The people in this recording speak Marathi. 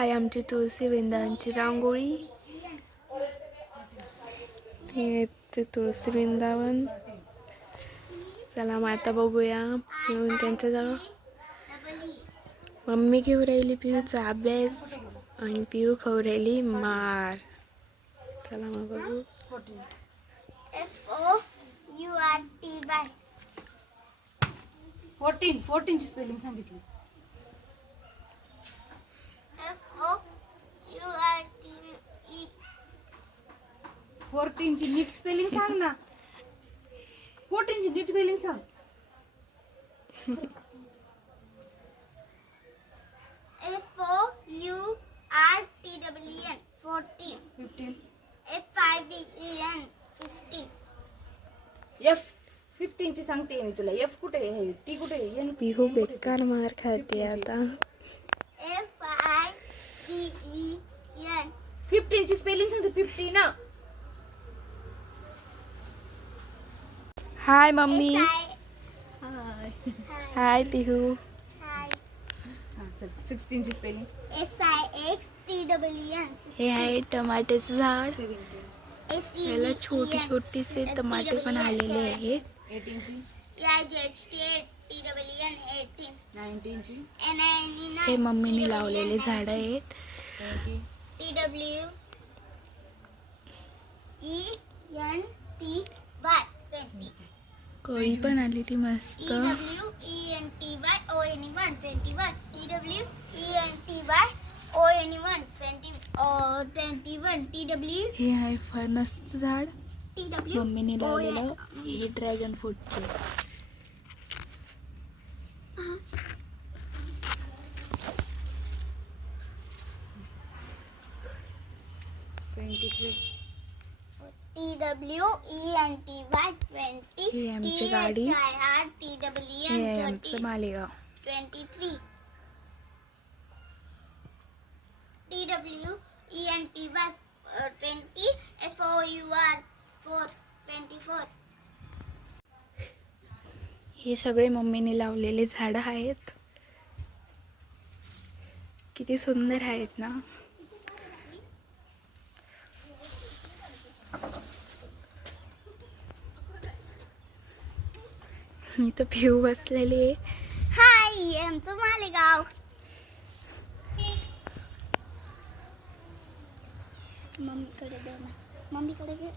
आहे आमची तुळशी वृंदावनची रांगोळी. हे ते तुळशी वृंदावन. चला मग आता बघूया पिऊन त्यांच्याजवळ. मम्मी घेऊ राहिली पिऊचा अभ्यास आणि पिऊ खाऊ राहिली मार. चला मग बघू. FOURTY 14 ची स्पेलिंग सांगितली. FOURTE 14 ची नीट स्पेलिंग सांग ना. 14 ची नीट स्पेलिंग सांग. FOURTEN 14 FIVEN 15 F15 ची सांगते मी तुला. F कुठे आहे, T कुठे आहे, N पिहू बेकार मार खाते आता. FIVEN 15 ची स्पेलिंग सांगते. 15 हाय मम्मी. हाय पिहू. 16 ची स्पेलिंग. FIXTWN. हे आहे टमाट्याचं झाड. याला छोटी छोटीसे टमाटे पण आलेले आहेत. 18 ची. 19 ची. हे मम्मीने लावलेले झाड आहेत. TWENTY 20 कोळी पण आली ती मस्त. TWENTYONE 21 TW. हे आहे फणसचं झाड मम्मीने लावलेलं. हे ड्रॅगन फ्रूटचे. TWENTY 20 ही आमची गाडी. हे TWN आहे आमचं मालेगाव. 23 TWENTY 20 FOUR 24. हे सगळे मम्मीने लावलेले झाड आहेत. किती सुंदर आहेत ना. मी तर पिऊ बसलेली आहे. हाय आमचं मालेगाव. मम्मीकडे दे ना. मम्मीकडे घे.